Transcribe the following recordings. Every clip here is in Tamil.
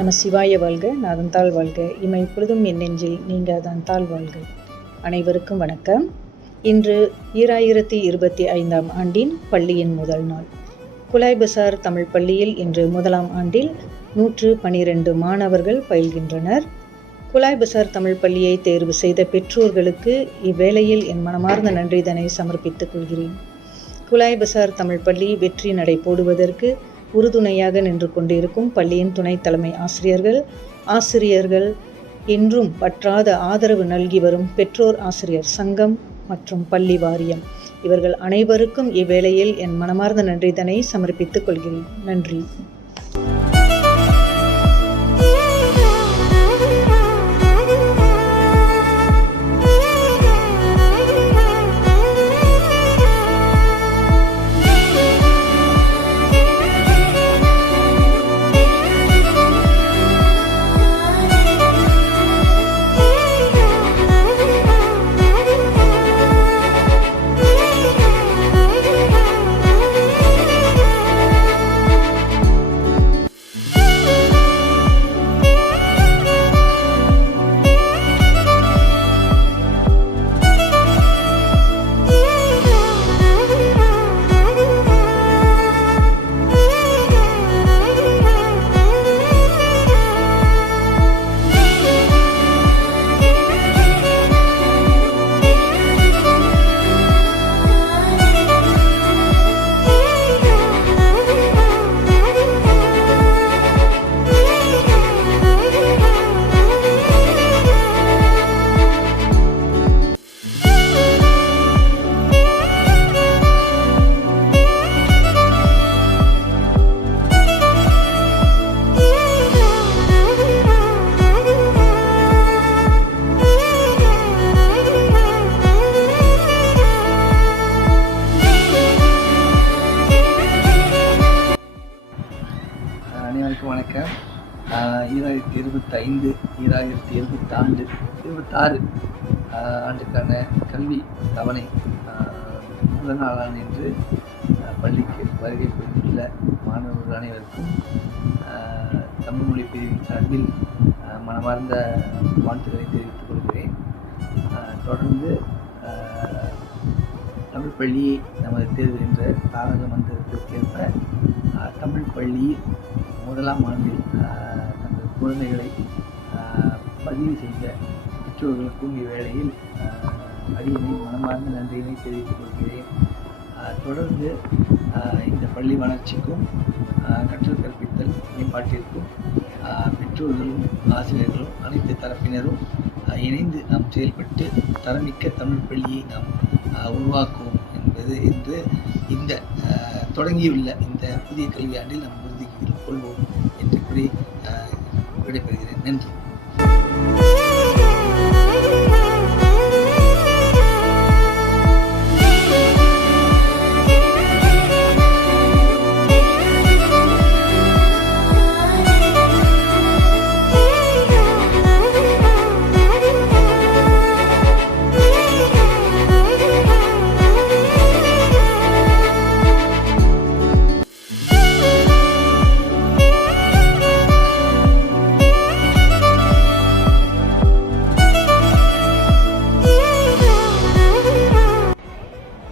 நம சிவாய வாழ்க, நாதந்தாள் வாழ்க, இமை பொழுதும் என் நெஞ்சில் நீங்காதந்தாள் வாழ்க. அனைவருக்கும் வணக்கம். இன்று 2025ஆம் ஆண்டின் பள்ளியின் முதல் நாள். குலாய் பசார் தமிழ் பள்ளியில் இன்று முதலாம் ஆண்டில் 112 மாணவர்கள் பயில்கின்றனர். குலாய் பசார் தமிழ் பள்ளியை தேர்வு செய்த பெற்றோர்களுக்கு இவ்வேளையில் என் மனமார்ந்த நன்றிதனை சமர்ப்பித்துக் கொள்கிறேன். குலாய் பசார் தமிழ் பள்ளி வெற்றி நடை போடுவதற்கு உறுதுணையாக நின்று கொண்டிருக்கும் பள்ளியின் துணை தலைமை ஆசிரியர்கள் என்றும் பற்றாத ஆதரவு நல்கி வரும் பெற்றோர் ஆசிரியர் சங்கம் மற்றும் பள்ளி வாரியம், இவர்கள் அனைவருக்கும் இவ்வேளையில் என் மனமார்ந்த நன்றிதனை சமர்ப்பித்துக் கொள்கிறேன். நன்றி. அனைவருக்கும் வணக்கம். 2025 2026 ஆண்டுக்கான கல்வி தவணை முதல் நாளான இன்று பள்ளிக்கு வருகை புரிந்துள்ள மாணவர்கள் அனைவருக்கும் தமிழ் மொழி பிரிவின் சார்பில் மனமார்ந்த வாழ்த்துக்களை தெரிவித்துக் கொள்கிறேன். தொடர்ந்து தமிழ் பள்ளியை நமது தேர்வு என்ற தாரக மந்திரத்திற்கேற்ப தமிழ் பள்ளியில் முதலாம் ஆண்டில் தங்கள் குழந்தைகளை பதிவு செய்த பெற்றோர்களுக்கும் இவ்வேளையில் அடியினை மனமார்ந்த நன்றியினை தெரிவித்துக் கொள்கிறேன். தொடர்ந்து இந்த பள்ளி வளர்ச்சிக்கும் கற்றல் கற்பித்தல் மேம்பாட்டிற்கும் பெற்றோர்களும் ஆசிரியர்களும் அனைத்து தரப்பினரும் இணைந்து நாம் செயல்பட்டு தரமிக்க தமிழ் பள்ளியை நாம் உருவாக்குவோம் என்று இந்த தொடங்கியுள்ள இந்த புதிய கல்வியாண்டில் நாம் உறுதி கொள்வோம் என்று கூறி விடைபெறுகிறேன். நன்றி.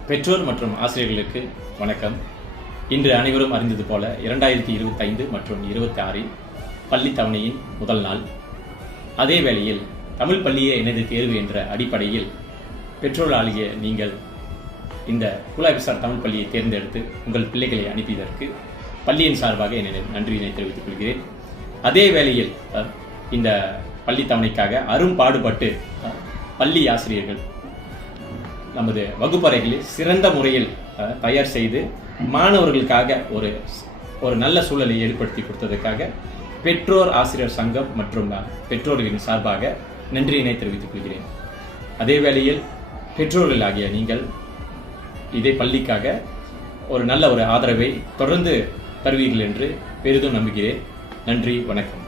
பெற்றோர் மற்றும் ஆசிரியர்களுக்கு வணக்கம். இன்று அனைவரும் அறிந்தது போல 2025 மற்றும் 26 பள்ளி தவணையின் முதல் நாள். அதே வேளையில் தமிழ் பள்ளியே எனது தேர்வு என்ற அடிப்படையில் பெற்றோராகிய நீங்கள் இந்த குலாய் பசார் தமிழ் பள்ளியை தேர்ந்தெடுத்து உங்கள் பிள்ளைகளை அனுப்பியதற்கு பள்ளியின் சார்பாக எனது நன்றியினை தெரிவித்துக் கொள்கிறேன். அதே வேளையில் இந்த பள்ளி தவணைக்காக அரும்பாடுபட்டு பள்ளி ஆசிரியர்கள் நமது வகுப்பறைகளில் சிறந்த முறையில் தயார் செய்து மாணவர்களுக்காக ஒரு நல்ல சூழலை ஏற்படுத்தி கொடுத்ததற்காக பெற்றோர் ஆசிரியர் சங்கம் மற்றும் பெற்றோர்களின் சார்பாக நன்றியினை தெரிவித்துக் கொள்கிறேன். அதே வேளையில் பெற்றோர்கள் ஆகிய நீங்கள் இதே பள்ளிக்காக ஒரு நல்ல ஆதரவை தொடர்ந்து தருவீர்கள் என்று பெரிதும் நம்புகிறேன். நன்றி, வணக்கம்.